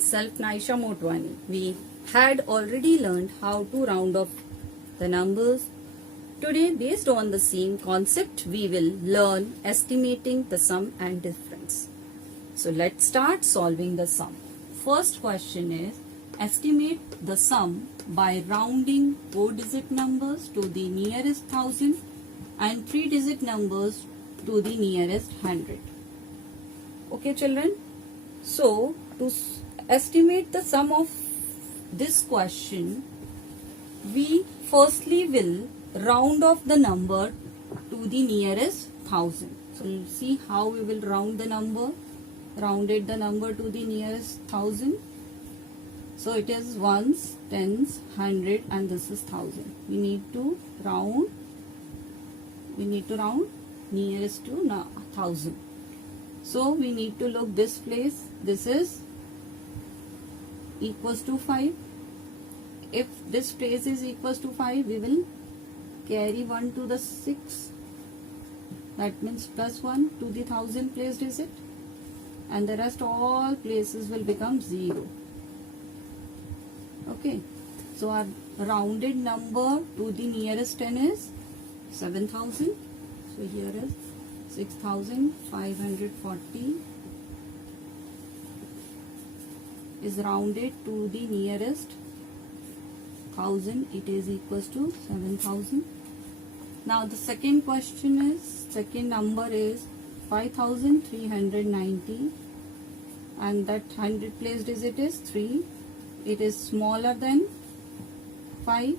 myself Naisha Motwani. We had already learned how to round off the numbers. Today, based on the same concept, we will learn estimating the sum and difference. So let's start solving the sum. First question is estimate the sum by rounding 4-digit numbers to the nearest thousand and 3-digit numbers to the nearest 100. Okay children, so to estimate the sum of this question, we firstly will round off the number to the nearest thousand. So you see how we will rounded the number to the nearest thousand. So it is ones, tens, hundred, and this is thousand. We need to round nearest to thousand. So we need to look this place. This is equals to 5. If this place is equals to 5, we will carry 1 to the 6. That means plus 1 to the thousand place digit, and the rest all places will become 0. Okay, so our rounded number to the nearest 10 is 7,000. So here is 6,540 is rounded to the nearest 1000. It is equals to 7,000. Now the second number is 5,390, and that 100 place digit is 3. It is smaller than 5.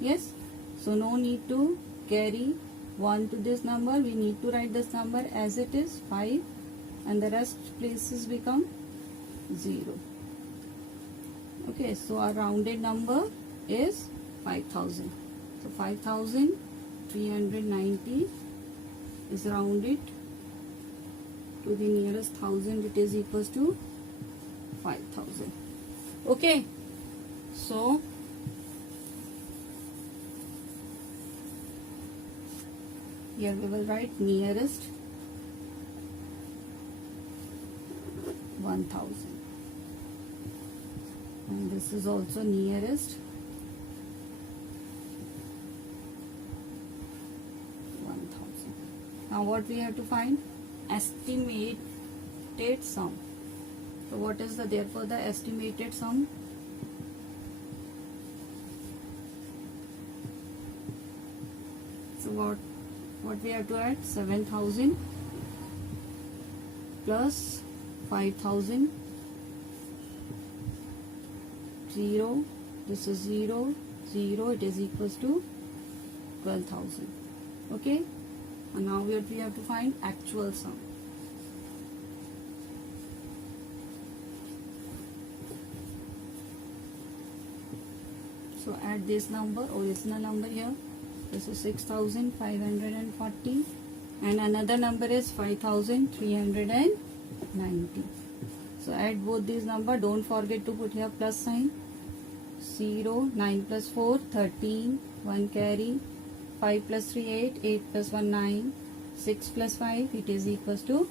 Yes, so no need to carry 1 to this number. We need to write this number as it is 5, and the rest places become 0. Okay, so our rounded number is 5,000. So 5,390 is rounded to the nearest thousand. It is equals to 5,000. Okay, so here we will write nearest 1,000, and this is also nearest 1,000. Now what we have to find? Estimated sum. So what is therefore the estimated sum? So what we have to add? 7,000 plus 5,000, 0, this is 0, 0, it is equals to 12,000. Okay, and now we have to find actual sum. So add this number, original number here. This is 6,540, and another number is 5,390. So add both these numbers. Don't forget to put here plus sign. 0, 9 plus 4, 13, 1 carry, 5 plus 3, 8, 8 plus 1, 9, 6 plus 5, it is equals to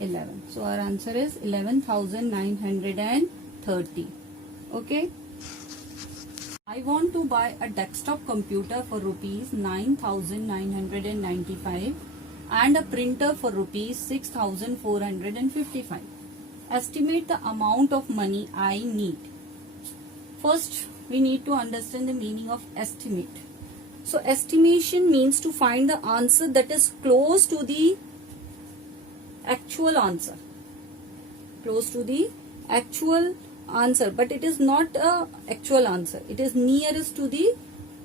11. So our answer is 11,930. Okay. I want to buy a desktop computer for rupees 9,995 and a printer for rupees 6,455. Estimate the amount of money I need. First, we need to understand the meaning of estimate. So estimation means to find the answer that is close to the actual answer. Close to the actual answer, but it is not a actual answer. It is nearest to the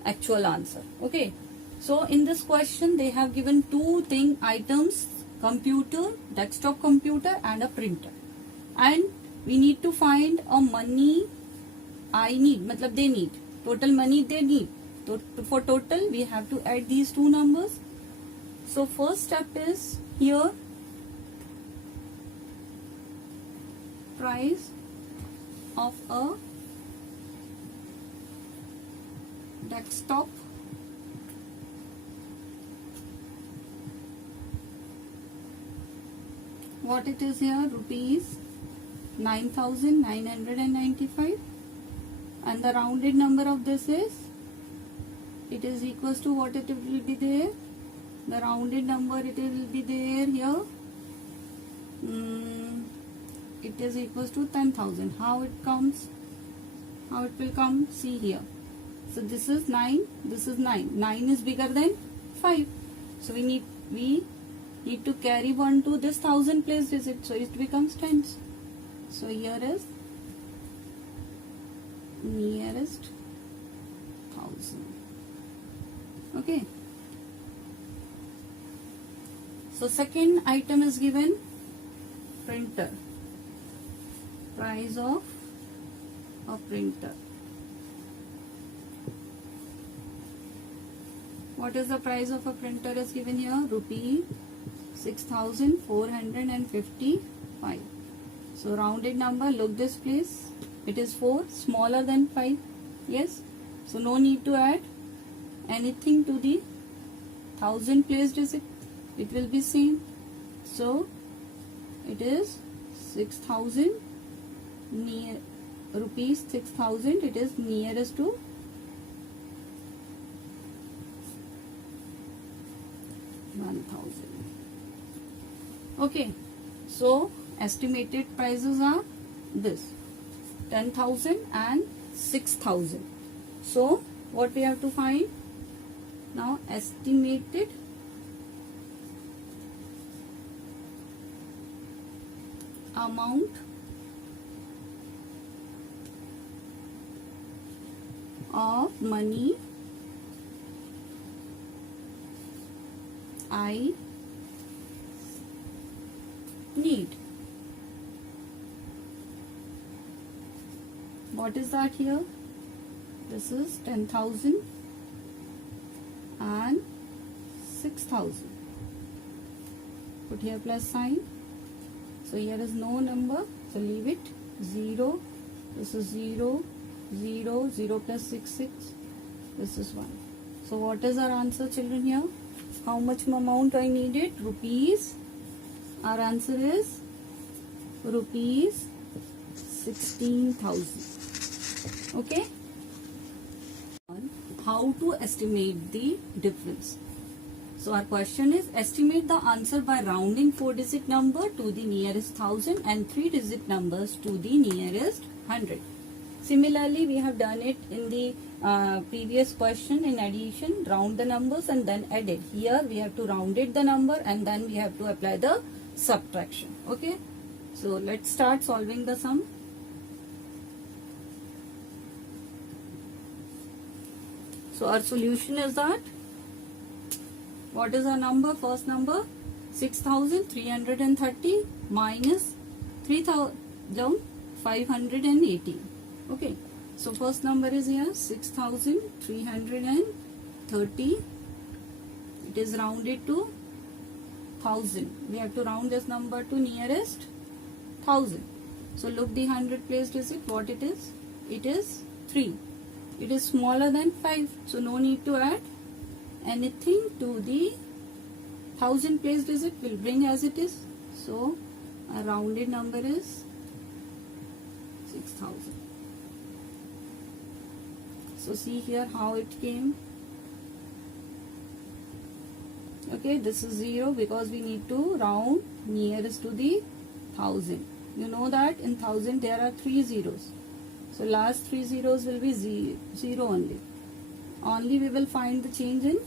actual answer. Okay. So in this question, they have given two items: computer, desktop computer, and a printer. And we need to find a money I need. Matlab they need. Total money they need. So for total, we have to add these two numbers. So first step is here price of a desktop what it is here, rupees 9,995, and the rounded number of this is, it is equals to what it will be there, the rounded number it will be there here, it is equals to 10,000. How it comes, how it will come, see here. So this is 9, this is 9. 9 is bigger than 5. So we need to carry 1 to this 1000 place digit. So it becomes tens. So here is nearest 1000. Okay. So second item is given, printer. Price of a printer. What is the price of a printer is given here? Rupee 6,455. So rounded number, look this place. It is 4, smaller than 5. Yes. So no need to add anything to the 1000 place digit. It will be same. So it is 6,000 near rupees 6,000. It is nearest to 1,000. Okay. So estimated prices are this, 10,000 and 6,000. So what we have to find now? Estimated amount of money I need. What is that here? This is 10,000 and 6,000. Put here plus sign. So here is no number, so leave it. 0. This is 0, 0, 0 plus 6, 6. This is 1. So what is our answer, children, here? How much amount I needed? Rupees. Our answer is rupees 16,000. Okay. How to estimate the difference? So our question is, estimate the answer by rounding 4-digit number to the nearest 1000 and 3-digit numbers to the nearest 100. Similarly, we have done it in the previous question in addition, round the numbers and then add it. Here we have to round it the number and then we have to apply the subtraction. Okay. So let's start solving the sum. So our solution is that, what is our number? First number 6,330 minus 3,518. Okay. So first number is here 6,330. It is rounded to 1000. We have to round this number to nearest 1000. So look the 100 place digit. What it is? It is 3. It is smaller than 5. So no need to add anything to the 1000 place digit. Will bring as it is. So a rounded number is 6,000. So see here how it came. Okay, this is 0 because we need to round nearest to the 1000. You know that in 1000 there are 3 zeros. So last 3 zeros will be 0 only. Only we will find the change in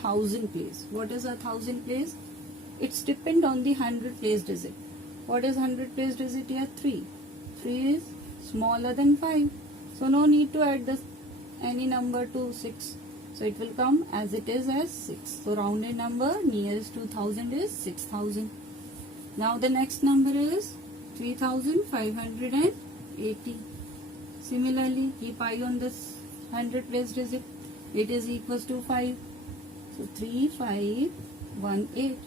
1000 place. What is a 1000 place? It's depend on the 100 place digit. What is 100 place digit here? 3. 3 is smaller than 5. So no need to add this any number to 6. So it will come as it is as 6. So rounded number nearest to 1000 is 6,000. Now the next number is 3,580. Similarly, keep eye on this 100 place digit. It is equals to 5. So 3518.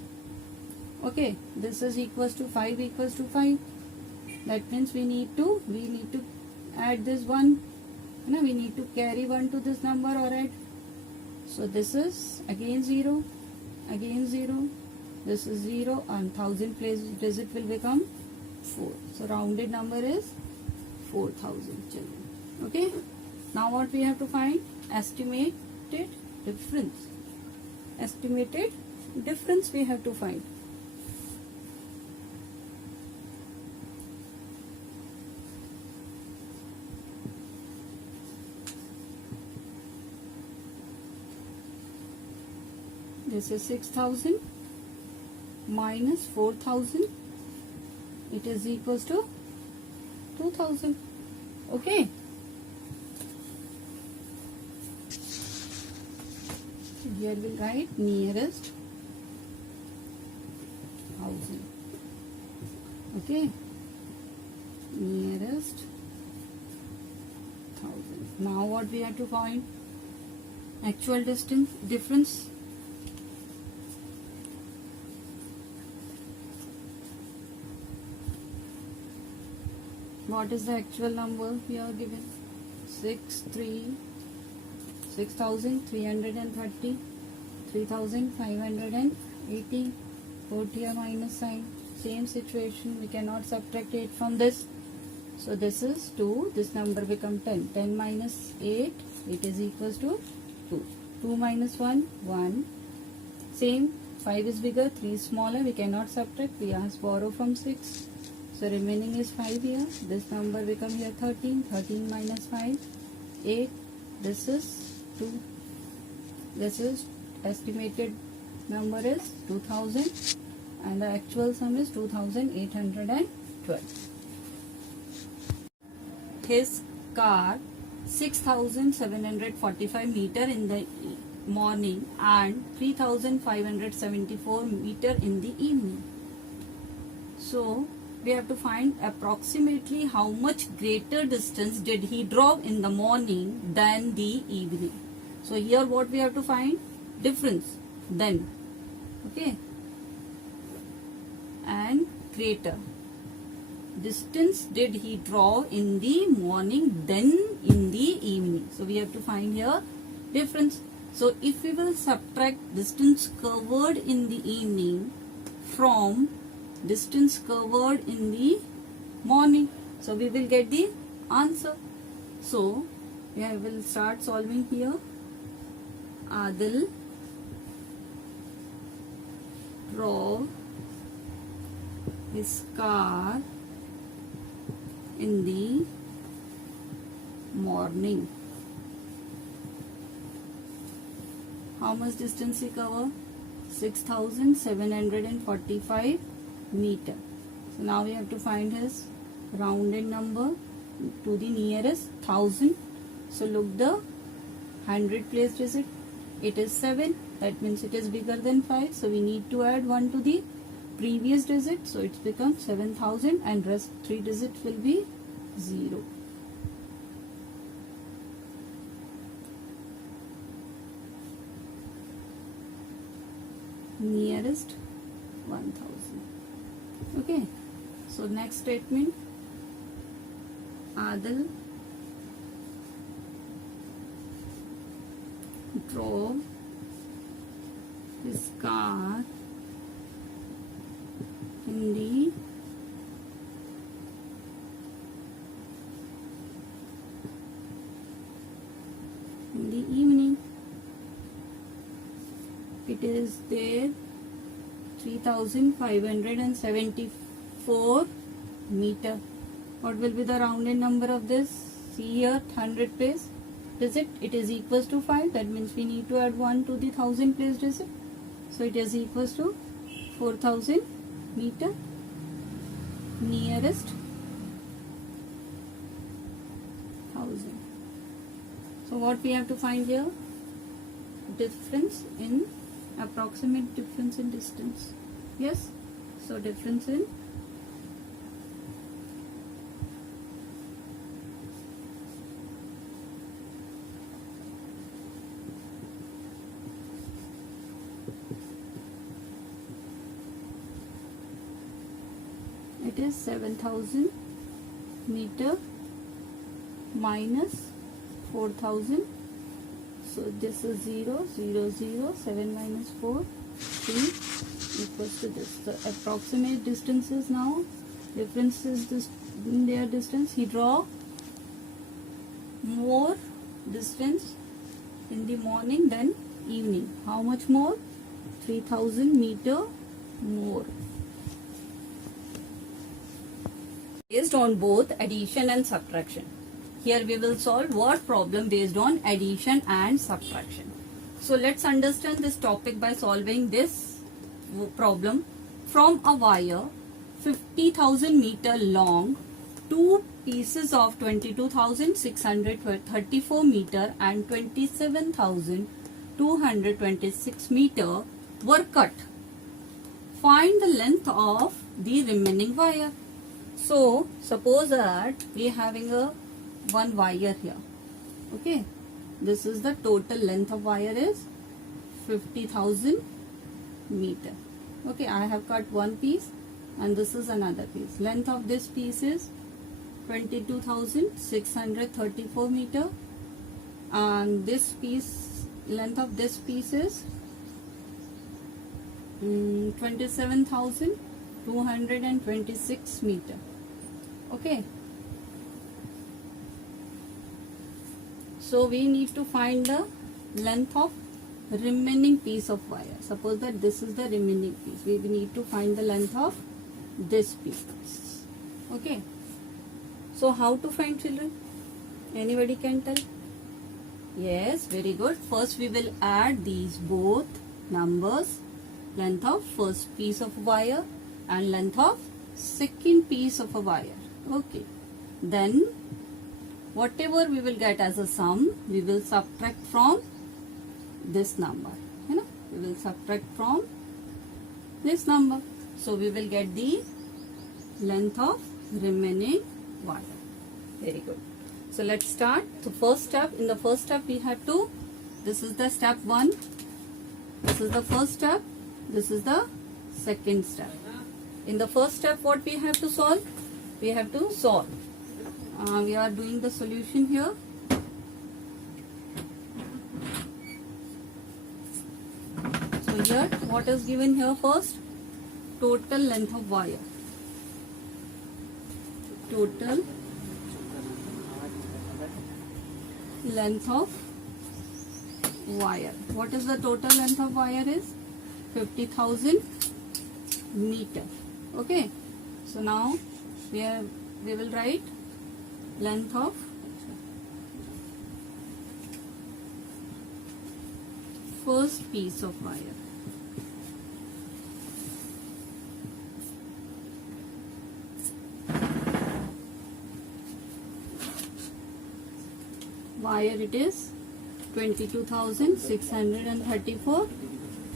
Okay, this is equals to 5 equals to 5. That means we need to add this 1. No, we need to carry 1 to this number or add. So this is again 0, again 0. This is 0 and 1000 place digit will become 4. So rounded number is 4000 children. Okay. Now what we have to find? Estimated difference. Estimated difference we have to find. This is 6000 minus 4000. It is equals to 2000. Okay. So here we'll write nearest 1000. Okay. Nearest 1000. Now what we have to find? Actual distance difference. What is the actual number we are given? 6,330, 3,580. Put here minus sign. Same situation. We cannot subtract 8 from this. So this is 2. This number become 10. 10 minus 8. It is equals to 2. 2 minus 1. 1. Same. 5 is bigger. 3 is smaller. We cannot subtract. We ask borrow from 6. So remaining is 5 here. This number become here 13. 13 minus 5. 8. This is 2. This is estimated number is 2000 and the actual sum is 2812. His car 6745 meter in the morning and 3574 meter in the evening. So we have to find approximately how much greater distance did he drive in the morning than the evening. So here what we have to find? Difference. Then. Okay. And greater. Distance did he draw in the morning then in the evening. So we have to find here difference. So if we will subtract distance covered in the evening from distance covered in the morning, so we will get the answer. So we will start solving here. Adil drove his car in the morning. How much distance he covered? 6745 meter. So now we have to find his rounded number to the nearest 1000. So look the 100 place digit. It is 7. That means it is bigger than 5. So we need to add 1 to the previous digit. So it becomes 7000 and rest 3 digits will be 0. Nearest 1000. Okay. So next statement. Adil drove his car in the evening. It is there 3574 meter. What will be the rounded number of this? See here 100 place digit. It is equals to 5. That means we need to add 1 to the 1000 place digit. So it is equals to 4000 meter. Nearest 1000. So what we have to find here? Difference in approximate difference in distance. Yes. So difference in it is 7000 meter minus 4000. So this is 0, 0, 0, 7 minus 4, 3 equals to this. So approximate distance is now difference is this in their distance. He draw more distance in the morning than evening. How much more? 3000 meter more. Based on both addition and subtraction. Here we will solve what problem based on addition and subtraction. So let's understand this topic by solving this problem. From a wire 50,000 meter long, two pieces of 22,634 meter and 27,226 meter were cut. Find the length of the remaining wire. So suppose that we are having a one wire here. Okay, this is the total length of wire is 50,000 meter. Okay, I have cut one piece and this is another piece. Length of this piece is 22,634 meter, and this piece, length of this piece is 27,226 meter. Okay, so we need to find the length of remaining piece of wire. Suppose that this is the remaining piece. We need to find the length of this piece. Okay, so how to find, children? Anybody can tell? Yes, very good. First we will add these both numbers, length of first piece of wire and length of second piece of a wire. Okay, then whatever we will get as a sum, we will subtract from this number. You know, we will subtract from this number. So we will get the length of remaining wire. Very good. So let's start. So first step, in the first step we have to, this is the step 1, this is the first step, this is the second step. In the first step, what we have to solve? We have to solve. We are doing the solution here. So here, what is given here first? Total length of wire. Total length of wire. What is the total length of wire is? 50,000 meter. Okay. So now we will write length of first piece of wire. Wire it is 22,634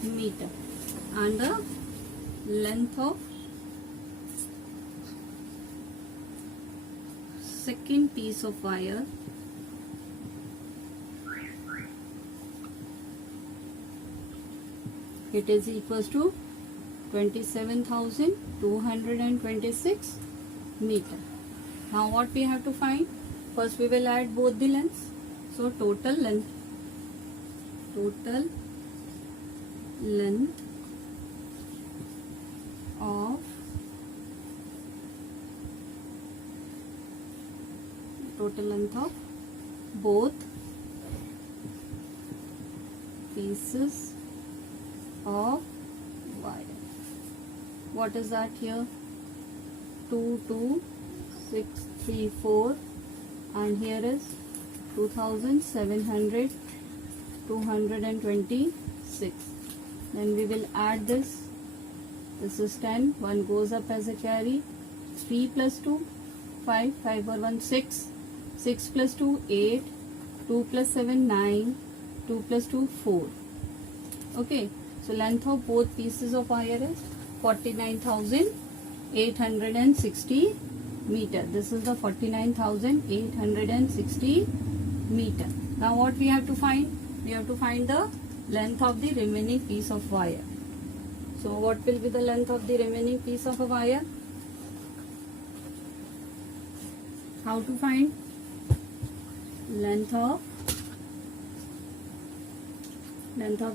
meter, and the length of second piece of wire it is equals to 27,226 meter. Now what we have to find? First we will add both the lengths. So total length of both pieces of wire. What is that here? 22634, and here is 226. Then we will add this. This is 10. 1 goes up as a carry. 3 plus 2, 5. 5 or 1, 6. 6 plus 2, 8. 2 plus 7, 9. 2 plus 2, 4. Okay. So length of both pieces of wire is 49,860 meter. This is the 49,860 meter. Now what we have to find? We have to find the length of the remaining piece of wire. So what will be the length of the remaining piece of a wire? How to find? Length of the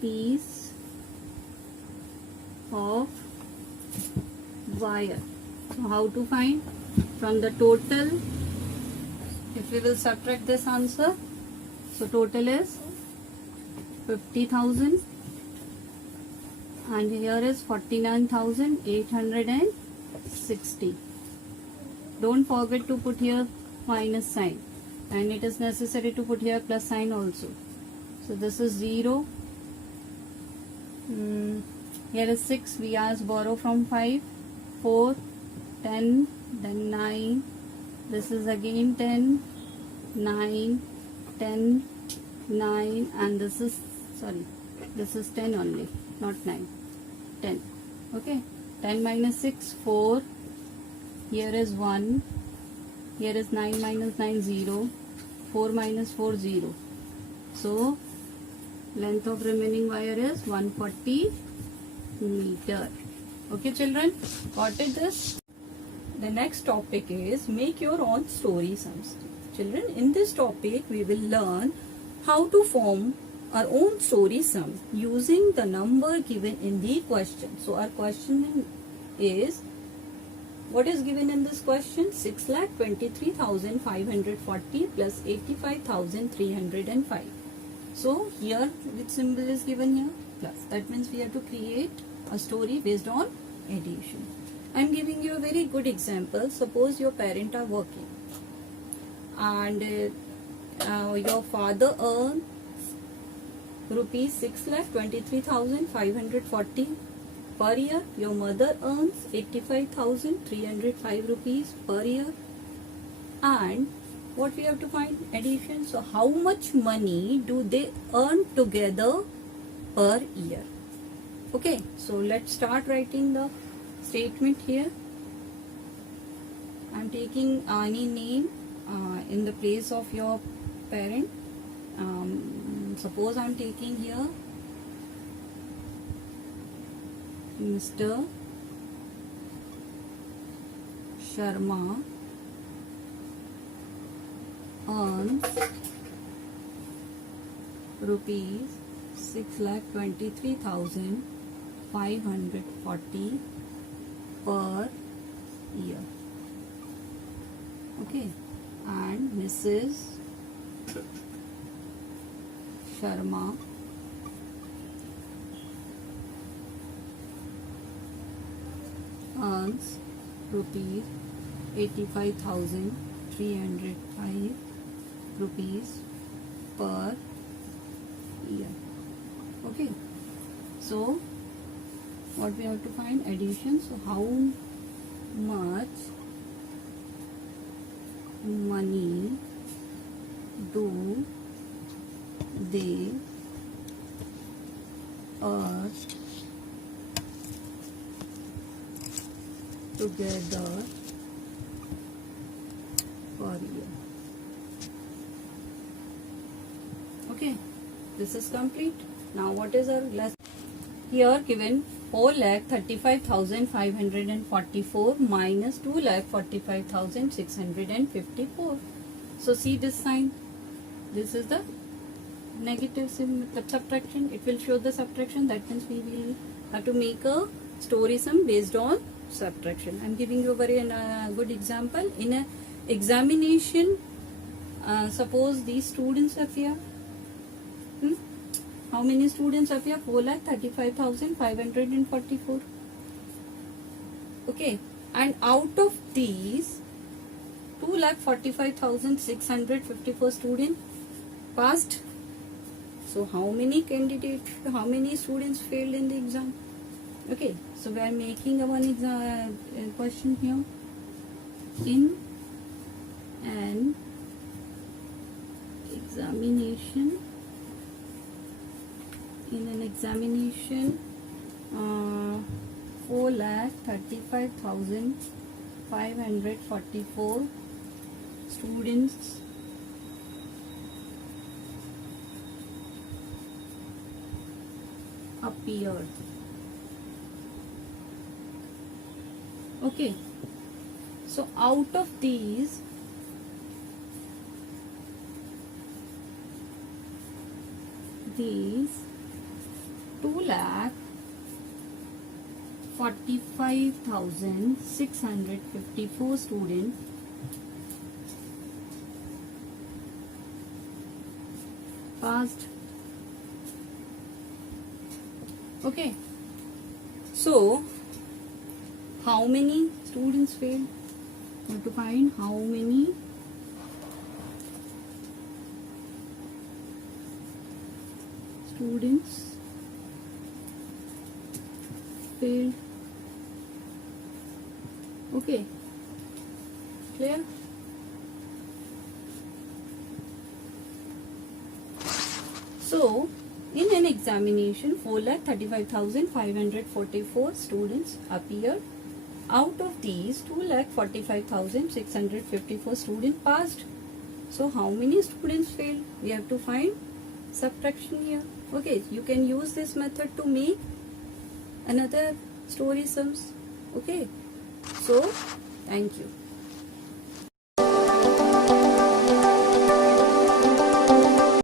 piece of wire. So how to find? From the total, if we will subtract this answer, so total is 50,000 and here is 49,860. Don't forget to put here minus sign, and it is necessary to put here plus sign also. So this is 0. Here is 6. We ask borrow from 5, 4, 10, then 9. This is again 10, 9, 10, 9, and this is 10 only, not 9, 10. Okay, 10 minus 6, 4. Here is 1. Here is 9 minus 9, 0. 4 minus 4, 0. So length of remaining wire is 140 meter. Okay children, got it this? The next topic is make your own story sums. Children, in this topic we will learn how to form our own story sum using the number given in the question. So our question is, what is given in this question? 6,23,540 plus 85,305. So here which symbol is given here? Plus. That means we have to create a story based on addition. I am giving you a very good example. Suppose your parents are working and your father earns rupees 6,23,540 per year. Your mother earns 85,305 rupees per year. And what we have to find? Addition. So how much money do they earn together per year? Okay, so let's start writing the statement here. I am taking any name in the place of your parent. Suppose I am taking here Mr. Sharma earns rupees 6,23,540 per year. Okay, and Mrs. Sharma earns rupees 85,305 rupees per year. Okay, so what we have to find? Addition. So how much money do they earn together per year? Okay, this is complete. Now what is our lesson? Here given 4,35,544 minus 2,45,654. So see this sign. This is the negative subtraction. It will show the subtraction. That means we will have to make a story sum based on subtraction. I am giving you a very good example. In an examination, suppose these students appear. How many students appear? 4,35,544. Okay, and out of these 2,45,654 students passed. So how many candidates, how many students failed in the exam? Okay, so we are making one question here. In an examination, 4,35,544 students appeared. Okay, so out of these, 2,45,654 students passed. Okay. So, how many students failed? You have to find how many students failed. Okay. Clear? So, in an examination, 4,35,544 students appeared. Out of these, 2,45,654 students passed. So, how many students failed? We have to find subtraction here. Okay, you can use this method to make another story sums. Okay, so thank you.